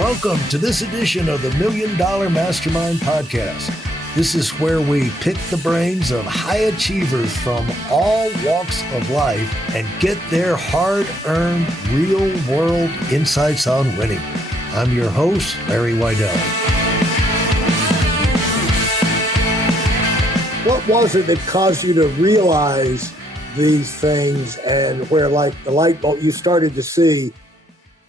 Welcome to this edition of the Million Dollar Mastermind podcast. This is where we pick the brains of high achievers from all walks of life and get their hard-earned, real-world insights on winning. I'm your host, Larry Weidel. What was it that caused you to realize these things and where, like, the light bulb you started to see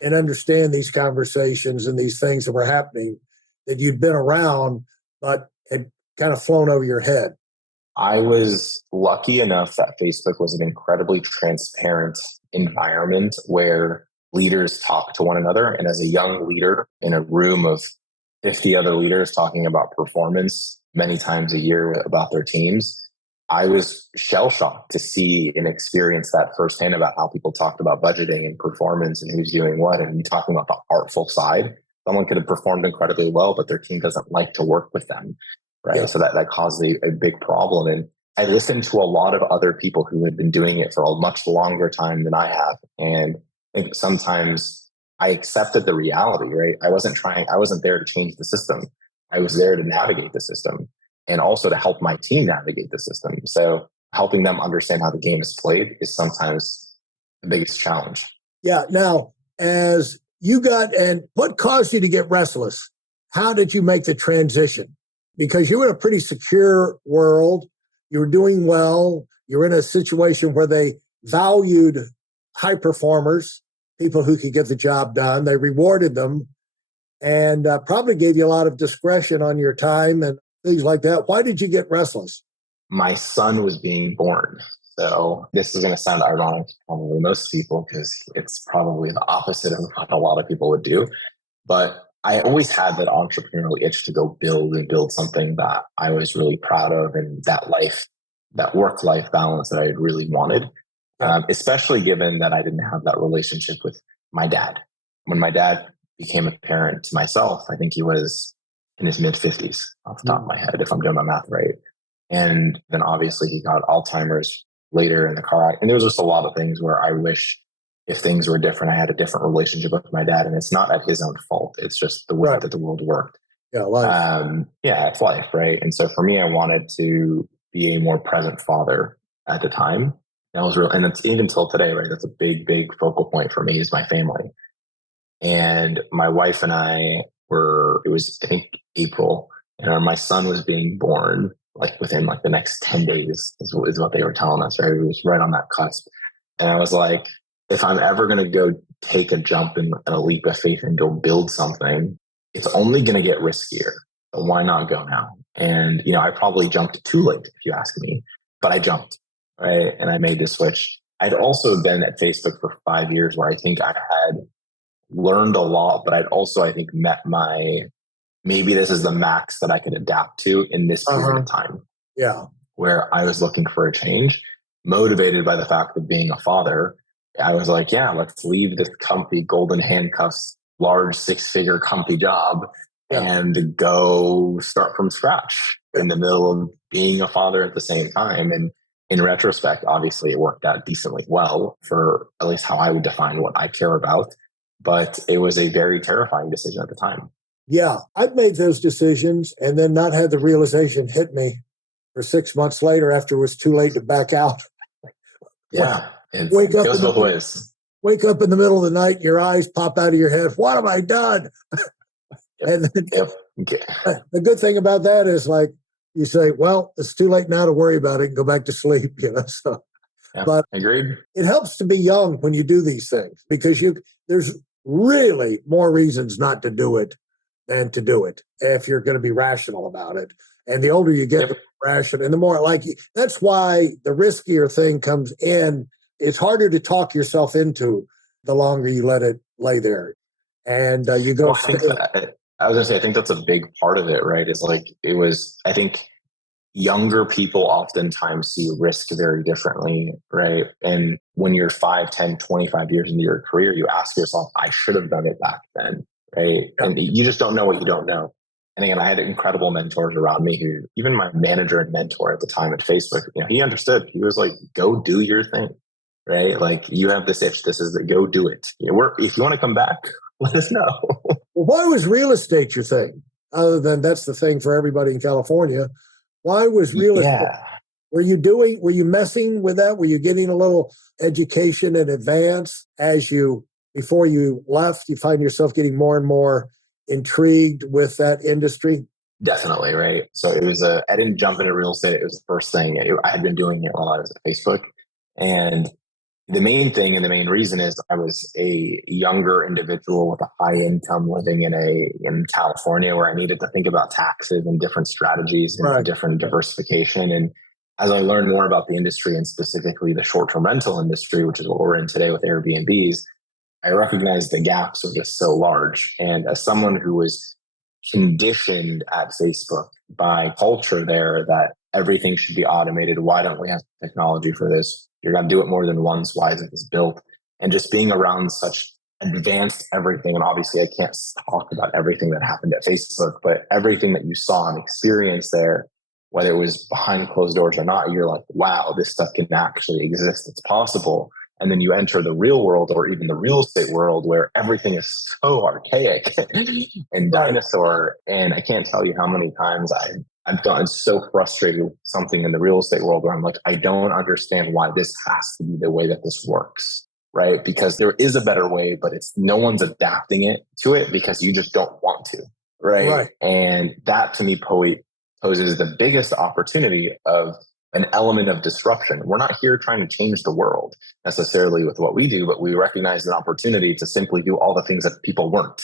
and understand these conversations and these things that were happening that you'd been around but had kind of flown over your head? I was lucky enough that Facebook was an incredibly transparent environment where leaders talk to one another. And as a young leader in a room of 50 other leaders talking about performance many times a year about their teams, I was shell-shocked to see and experience that firsthand about how people talked about budgeting and performance and who's doing what. And you talking about the artful side. Someone could have performed incredibly well, but their team doesn't like to work with them, right? Yeah. So that caused a big problem. And I listened to a lot of other people who had been doing it for a much longer time than I have. And I think sometimes I accepted the reality, right? I wasn't there to change the system. I was there to navigate the system and also to help my team navigate the system. So helping them understand how the game is played is sometimes the biggest challenge. Yeah. Now, as you and what caused you to get restless? How did you make the transition? Because you were in a pretty secure world. You were doing well. You're in a situation where they valued high performers, people who could get the job done. They rewarded them and probably gave you a lot of discretion on your time and things like that. Why did you get restless? My son was being born. So this is going to sound ironic to probably most people because it's probably the opposite of what a lot of people would do. But I always had that entrepreneurial itch to go build something that I was really proud of, and that work-life balance that I really wanted, especially given that I didn't have that relationship with my dad. When my dad became a parent to myself, I think he was in his mid-50s off the top of my head, if I'm doing my math right. And then obviously he got Alzheimer's later in the car accident. And there was just a lot of things where I wish if things were different, I had a different relationship with my dad. And it's not at his own fault. It's just the way that the world worked. Yeah, life. It's life, right? And so for me, I wanted to be a more present father at the time. That was real. And it's even till today, right? That's a big, big focal point for me is my family. And my wife and I it was, I think, April, and my son was being born within the next 10 days is what they were telling us, right? It was right on that cusp. And I was like, if I'm ever going to go take a jump and a leap of faith and go build something, it's only going to get riskier. So why not go now? And, I probably jumped too late, if you ask me, but I jumped, right? And I made the switch. I'd also been at Facebook for 5 years where I think I had learned a lot, but I'd also, I think, met maybe this is the max that I could adapt to in this period of time. Yeah. Where I was looking for a change, motivated by the fact of being a father. I was like, yeah, let's leave this comfy golden handcuffs, large 6-figure comfy job and go start from scratch in the middle of being a father at the same time. And in retrospect, obviously it worked out decently well for at least how I would define what I care about. But it was a very terrifying decision at the time. Yeah, I've made those decisions and then not had the realization hit me for 6 months later after it was too late to back out. Yeah, it goes both ways. Wake up in the middle of the night, your eyes pop out of your head. What have I done? And then, the good thing about that is you say, well, it's too late now to worry about it and go back to sleep. So, but agreed. It helps to be young when you do these things because there's really more reasons not to do it than to do it if you're going to be rational about it. And the older you get, the more rational and the more that's why the riskier thing comes in. It's harder to talk yourself into the longer you let it lay there. And you go. Well, I was going to say, I think that's a big part of it, right? I think younger people oftentimes see risk very differently, right? And when you're 5, 10, 25 years into your career, you ask yourself, I should have done it back then, right? Yeah. And you just don't know what you don't know. And again, I had incredible mentors around me who, even my manager and mentor at the time at Facebook, he understood. He was like, go do your thing, right? You have this itch, go do it. If you want to come back, let us know. Well, why was real estate your thing? Other than that's the thing for everybody in California. Why was real estate? Yeah. Were you messing with that? Were you getting a little education in advance before you left, you find yourself getting more and more intrigued with that industry? Definitely, right? So I didn't jump into real estate. It was the first thing. I had been doing it while I was at Facebook. And the main thing and the main reason is I was a younger individual with a high income living in California where I needed to think about taxes and different strategies and Right. different diversification. And as I learned more about the industry and specifically the short-term rental industry, which is what we're in today with Airbnbs, I recognized the gaps were just so large. And as someone who was conditioned at Facebook by culture there that everything should be automated, why don't we have technology for this? You're going to do it more than once. Why isn't this built? And just being around such advanced everything. And obviously I can't talk about everything that happened at Facebook, but everything that you saw and experienced there, whether it was behind closed doors or not, you're like, wow, this stuff can actually exist. It's possible. And then you enter the real world or even the real estate world where everything is so archaic and dinosaur. And I can't tell you how many times I've gotten so frustrated with something in the real estate world where I'm like, I don't understand why this has to be the way that this works, right? Because there is a better way, but no one's adapting it to it because you just don't want to, right? And that to me poses the biggest opportunity of an element of disruption. We're not here trying to change the world necessarily with what we do, but we recognize an opportunity to simply do all the things that people weren't,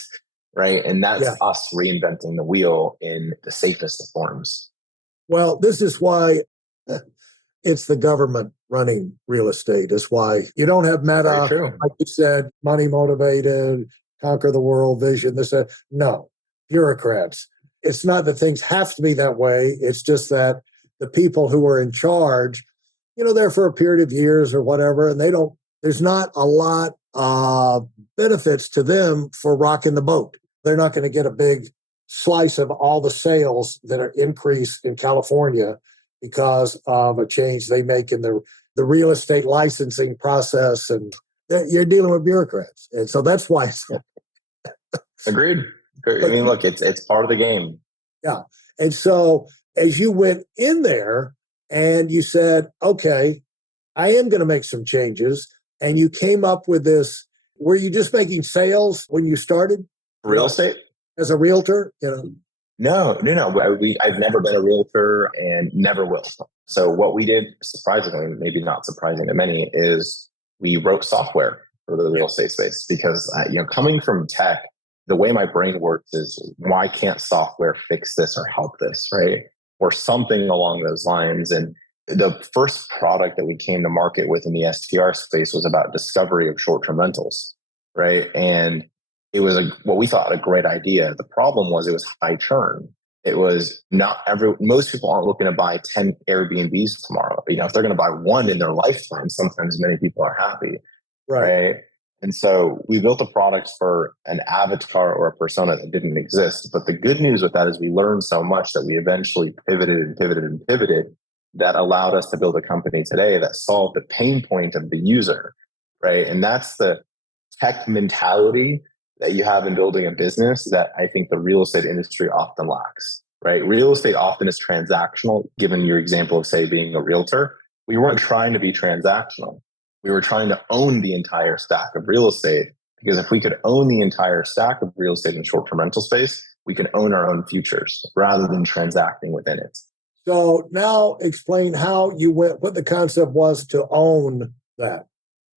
right? And that's us reinventing the wheel in the safest of forms. Well, this is why it's the government running real estate. It's why you don't have Meta, like you said, money motivated, conquer the world vision. No, bureaucrats. It's not that things have to be that way. It's just that the people who are in charge, they're for a period of years or whatever, and there's not a lot of benefits to them for rocking the boat. They're not going to get a big slice of all the sales that are increased in California because of a change they make in the real estate licensing process. And you're dealing with bureaucrats. And so that's why. Agreed. I mean, look, it's part of the game. Yeah. And so as you went in there and you said, okay, I am going to make some changes, and you came up with this, were you just making sales when you started? Real estate? As a realtor? No. I've never been a realtor and never will. So what we did, surprisingly, maybe not surprising to many, is we wrote software for the real estate space because, coming from tech, the way my brain works is why can't software fix this or help this, right? Or something along those lines. And the first product that we came to market with in the STR space was about discovery of short-term rentals, right? And it was what we thought a great idea. The problem was it was high churn. It was most people aren't looking to buy 10 Airbnbs tomorrow. If they're going to buy one in their lifetime, sometimes many people are happy, right? And so we built a product for an avatar or a persona that didn't exist. But the good news with that is we learned so much that we eventually pivoted that allowed us to build a company today that solved the pain point of the user, right? And that's the tech mentality that you have in building a business that I think the real estate industry often lacks, right? Real estate often is transactional. Given your example of, say, being a realtor, we weren't trying to be transactional. We were trying to own the entire stack of real estate, because if we could own the entire stack of real estate in short-term rental space, we could own our own futures rather than transacting within it. So now explain how you went, what the concept was to own that.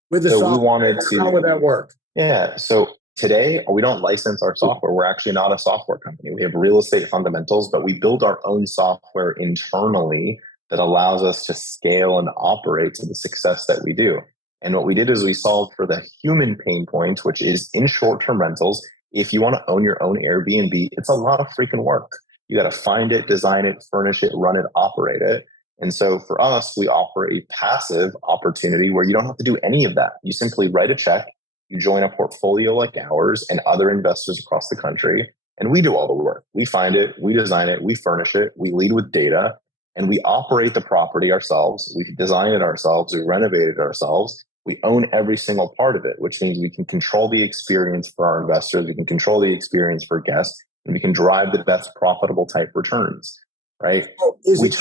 With the software, how would that work? Yeah. So today, we don't license our software. We're actually not a software company. We have real estate fundamentals, but we build our own software internally that allows us to scale and operate to the success that we do. And what we did is we solved for the human pain point, which is in short-term rentals. If you want to own your own Airbnb, it's a lot of freaking work. You got to find it, design it, furnish it, run it, operate it. And so for us, we offer a passive opportunity where you don't have to do any of that. You simply write a check, you join a portfolio like ours and other investors across the country, and we do all the work. We find it, we design it, we furnish it, we lead with data, and we operate the property ourselves. We design it ourselves, we renovate it ourselves, We own every single part of it, which means we can control the experience for our investors. We can control the experience for guests, and we can drive the best profitable type returns, right? Oh, is it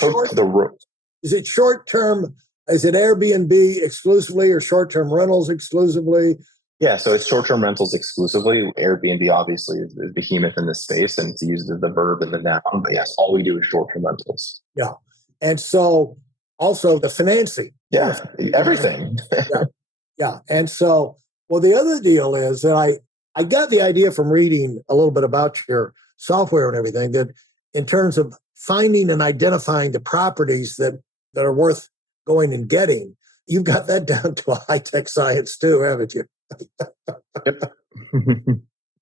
short term? Is it Airbnb exclusively or short term rentals exclusively? Yeah, so it's short-term rentals exclusively. Airbnb obviously is behemoth in this space, and it's used as the verb and the noun. But yes, all we do is short-term rentals. Yeah. And so also the financing. Yeah, everything. Yeah. Yeah. And so, well, the other deal is that I got the idea from reading a little bit about your software and everything, that in terms of finding and identifying the properties that are worth going and getting, you've got that down to a high-tech science too, haven't you? Yep.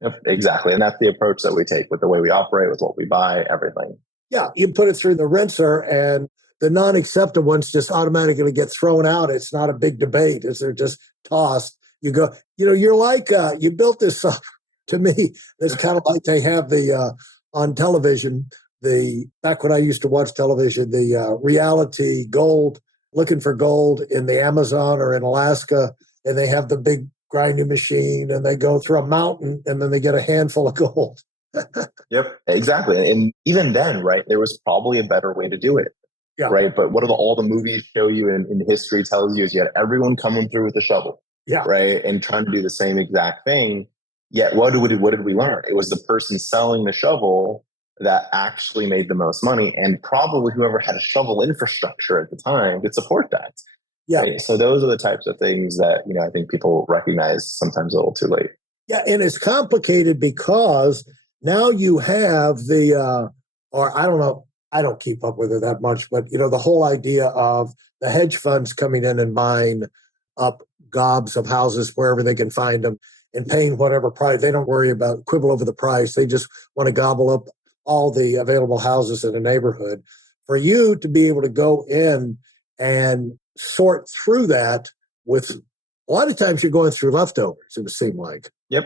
Yep, exactly. And that's the approach that we take with the way we operate, with what we buy, everything. Yeah, you put it through the rinser and the non-accepted ones just automatically get thrown out. It's not a big debate. They're just tossed. You go, you're like, you built this to me. It's kind of like they have the, on television, back when I used to watch television, the reality gold, looking for gold in the Amazon or in Alaska, and they have the big grinding machine and they go through a mountain and then they get a handful of gold. Yep, exactly. And even then, right, there was probably a better way to do it. Yeah. Right. But what do all the movies show you in history tells you is you had everyone coming through with a shovel. Yeah. Right. And trying to do the same exact thing. Yet what did we learn? It was the person selling the shovel that actually made the most money, and probably whoever had a shovel infrastructure at the time could support that. Yeah. Right? So those are the types of things that, I think people recognize sometimes a little too late. Yeah. And it's complicated because now you have or I don't know, I don't keep up with it that much, but the whole idea of the hedge funds coming in and buying up gobs of houses wherever they can find them and paying whatever price. They don't worry about quibble over the price. They just want to gobble up all the available houses in a neighborhood. For you to be able to go in and sort through that with a lot of times you're going through leftovers, it would seem like. Yep.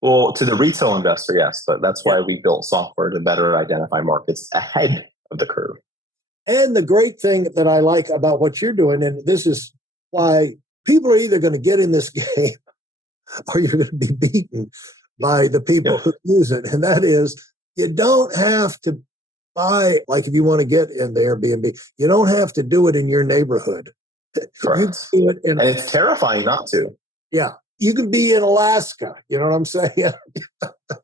Well, to the retail investor, yes, but that's why we built software to better identify markets ahead of the curve. And the great thing that I like about what you're doing, and this is why people are either going to get in this game or you're going to be beaten by the people who use it. And that is, you don't have to buy, like if you want to get in the Airbnb, you don't have to do it in your neighborhood. Correct. And it's terrifying not to. Yeah. You can be in Alaska. You know what I'm saying?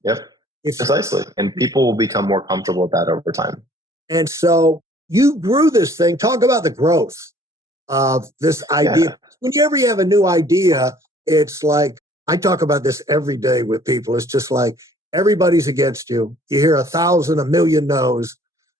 Yep. Precisely. And people will become more comfortable with that over time. And so you grew this thing. Talk about the growth of this idea. Yeah. Whenever you have a new idea, it's like, I talk about this every day with people. It's just like everybody's against you. You hear 1,000, 1,000,000 no's.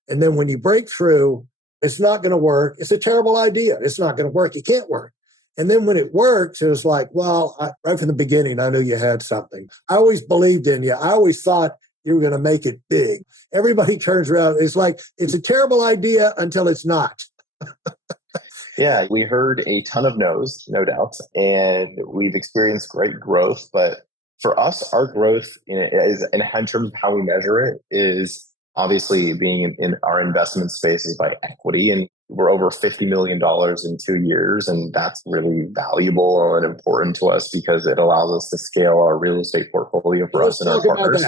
And then when you break through, it's not going to work. It's a terrible idea. It's not going to work. It can't work. And then when it works, it was like, well, right from the beginning, I knew you had something. I always believed in you. I always thought you were going to make it big. Everybody turns around. It's like, it's a terrible idea until it's not. Yeah, we heard a ton of no's, no doubt. And we've experienced great growth. But for us, our growth in terms of how we measure it is obviously being in our investment space is by equity. And we're over $50 million in 2 years. And that's really valuable and important to us because it allows us to scale our real estate portfolio for us and our partners.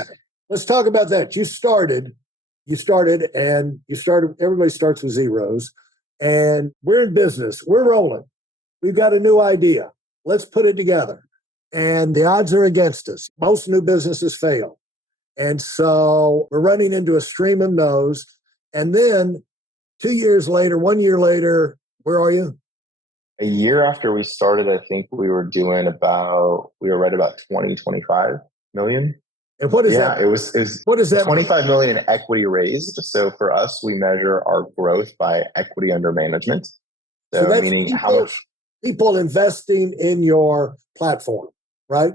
Let's talk about that. You started, everybody starts with zeros. And we're in business. We're rolling. We've got a new idea. Let's put it together. And the odds are against us. Most new businesses fail. And so we're running into a stream of no's. And then 2 years later, 1 year later, where are you? A year after we started, I think we were right about 20, 25 million. And what is that? It was what is that? 25 million in equity raised. So for us, we measure our growth by equity under management. So that's meaning how much people investing in your platform, right?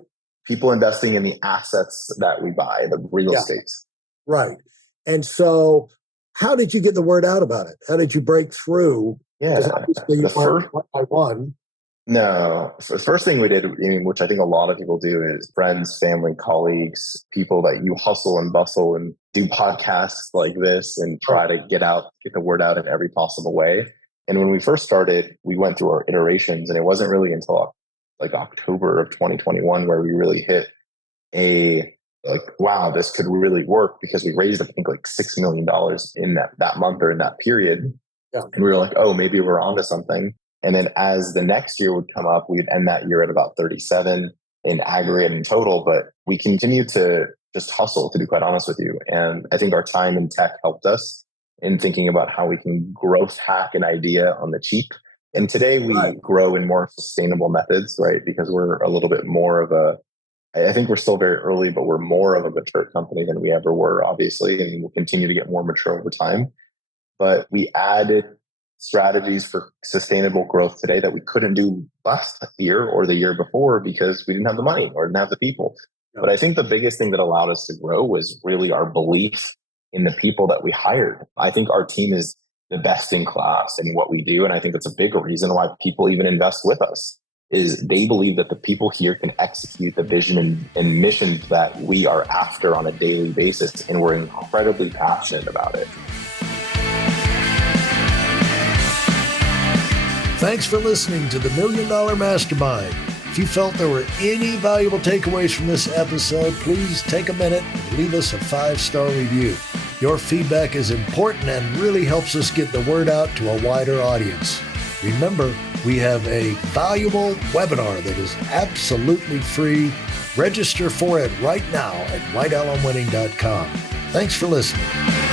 People investing in the assets that we buy, the real estate. Right. And so how did you get the word out about it? How did you break through? Yeah. You went one by one. No, the first thing we did, which I think a lot of people do, is friends, family, colleagues, people that you hustle and bustle and do podcasts like this and try to get the word out in every possible way. And when we first started, we went through our iterations, and it wasn't really until like October of 2021 where we really hit wow, this could really work, because we raised, I think, like $6 million in that month or in that period. Yeah. And we were like, oh, maybe we're onto something. And then as the next year would come up, we'd end that year at about 37 in aggregate in total. But we continued to just hustle, to be quite honest with you. And I think our time in tech helped us in thinking about how we can growth hack an idea on the cheap. And today we grow in more sustainable methods, right? Because we're a little bit more of I think we're still very early, but we're more of a mature company than we ever were, obviously, and we'll continue to get more mature over time. But we added strategies for sustainable growth today that we couldn't do last year or the year before because we didn't have the money or didn't have the people. Yeah. But I think the biggest thing that allowed us to grow was really our belief in the people that we hired. I think our team is the best in class in what we do. And I think that's a big reason why people even invest with us, is they believe that the people here can execute the vision and mission that we are after on a daily basis. And we're incredibly passionate about it. Thanks for listening to the Million Dollar Mastermind. If you felt there were any valuable takeaways from this episode, please take a minute and leave us a 5-star review. Your feedback is important and really helps us get the word out to a wider audience. Remember, we have a valuable webinar that is absolutely free. Register for it right now at weidelonwinning.com. Thanks for listening.